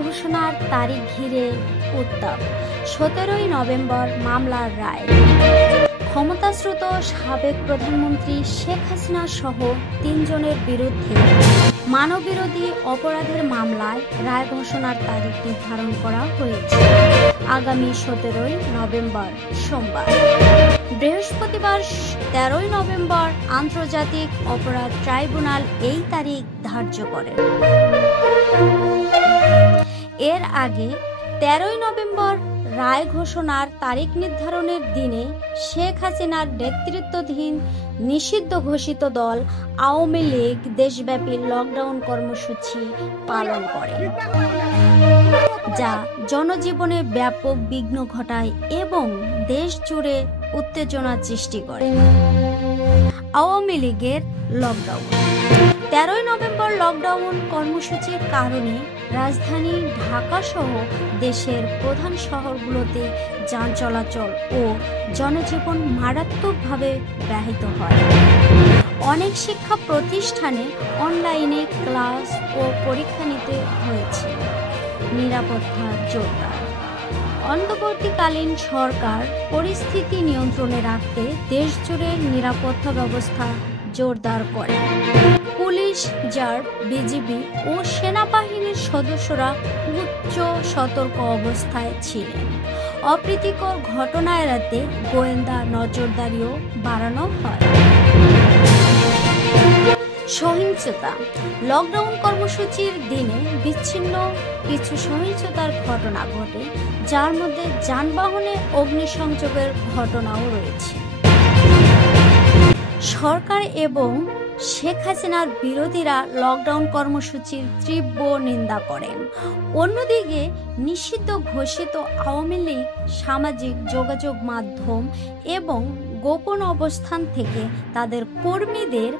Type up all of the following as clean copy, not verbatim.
ঘোষণার তারিখ ঘিরে উত্তাপ। 17ই নভেম্বর মামলার রায়। ক্ষমতাচ্যুত সাবেক প্রধানমন্ত্রী শেখ হাসিনা সহ 3 জনের বিরুদ্ধে মানববিরোধী অপরাধের মামলায় রায় ঘোষণার তারিখ নির্ধারণ করা হয়েছে আগামী 17ই নভেম্বর সোমবার। বৃহস্পতিবার 13ই নভেম্বর আন্তর্জাতিক অপরাধ ট্রাইব্যুনাল এই তারিখ ধার্য করে। এর আগে 13ই নভেম্বর রায় ঘোষণার তারিখ নির্ধারণের দিনে শেখ হাসিনার নেতৃত্বাধীন নিষিদ্ধ ঘোষিত দল আওয়ামী লীগ দেশব্যাপী লকডাউন কর্মসূচি পালন করে, যা জনজীবনে ব্যাপক বিঘ্ন ঘটায় এবং দেশ জুড়ে উত্তেজনা সৃষ্টি করে। আওয়ামী লীগের লকডাউন। 13ই নভেম্বর লকডাউন কর্মসূচির কারণে রাজধানী ঢাকা সহ দেশের প্রধান শহরগুলোতে যান চলাচল ও জনজীবন মারাত্মকভাবে ব্যাহত হয়। অনেক শিক্ষা প্রতিষ্ঠানে অনলাইনে ক্লাস ও পরীক্ষা নিতে হয়েছে। নিরাপত্তা জোরদার। অন্তর্বর্তীকালীন সরকার পরিস্থিতি নিয়ন্ত্রণে রাখতে দেশজুড়ে নিরাপত্তা ব্যবস্থা জোরদার করে। পুলিশ, র্যাব, বিজিবি ও সেনাবাহিনীর সদস্যরা উচ্চ সতর্ক অবস্থায় ছিলেন। অপ্রীতিকর ঘটনা এড়াতে গোয়েন্দা নজরদারিও বাড়ানো হয়। সহিংসতা। লকডাউন কর্মসূচির দিনে বিচ্ছিন্ন কিছু সহিংসতার ঘটনা ঘটে, যার মধ্যে যানবাহনে অগ্নিসংযোগের ঘটনাও রয়েছে। সরকার এবং শেখ হাসিনার বিরোধীরা লকডাউন কর্মসূচির তীব্র নিন্দা করেন। অন্যদিকে নিষিদ্ধ ঘোষিত আওয়ামী লীগ সামাজিক যোগাযোগ মাধ্যম এবং গোপন অবস্থান থেকে তাদের কর্মীদের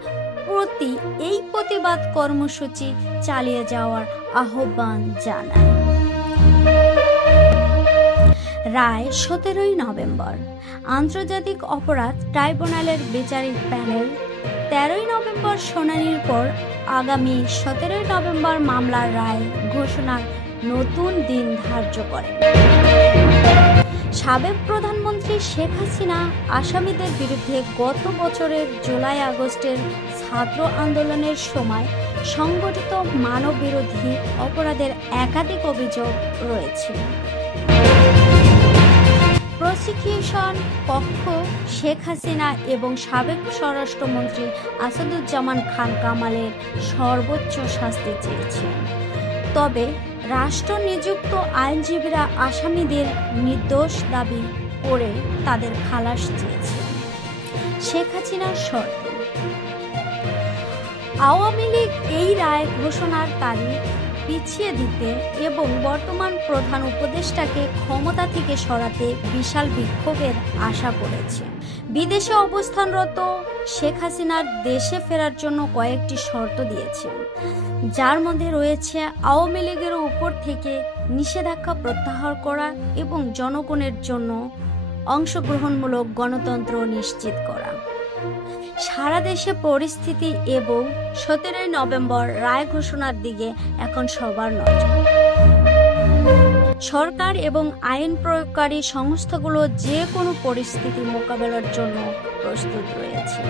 প্রতি এই প্রতিবাদ কর্মসূচি চালিয়ে যাওয়ার আহ্বান জানায়। রায় 17ই নভেম্বর। আন্তর্জাতিক অপরাধ ট্রাইব্যুনালের বিচারিক প্যানেল 13ই নভেম্বর শুনানির পর আগামী 17ই নভেম্বর মামলার রায় ঘোষণার নতুন দিন ধার্য করেন। সাবেক প্রধানমন্ত্রী শেখ হাসিনা আসামিদের বিরুদ্ধে গত বছরের জুলাই আগস্টের ছাত্র আন্দোলনের সময় সংগঠিত মানববিরোধী অপরাধের একাধিক অভিযোগ রয়েছে। প্রসিকিউশন পক্ষ শেখ হাসিনা এবং সাবেক স্বরাষ্ট্রমন্ত্রী আসাদুজ্জামান খান কামালের সর্বোচ্চ শাস্তি চেয়েছেন, তবে রাষ্ট্র নিযুক্ত আইনজীবীরা আসামিদের নির্দোষ দাবি করে তাদের খালাস চেয়েছেন। শেখ হাসিনার শর্ত। আওয়ামী লীগ এই রায় ঘোষণার তারিখ পিছিয়ে দিতে এবং বর্তমান প্রধান উপদেষ্টাকে ক্ষমতা থেকে সরাতে বিশাল বিক্ষোভের আশা করেছে। বিদেশে অবস্থানরত শেখ হাসিনার দেশে ফেরার জন্য কয়েকটি শর্ত দিয়েছে, যার মধ্যে রয়েছে আওয়ামী লীগের উপর থেকে নিষেধাজ্ঞা প্রত্যাহার করা এবং জনগণের জন্য অংশগ্রহণমূলক গণতন্ত্র নিশ্চিত করা। সারা দেশে পরিস্থিতি এবং 17ই নভেম্বর রায় ঘোষণার দিকে এখন সবার নজর। সরকার এবং আইন প্রয়োগকারী সংস্থাগুলো যে কোনো পরিস্থিতি মোকাবেলার জন্য প্রস্তুত রয়েছে।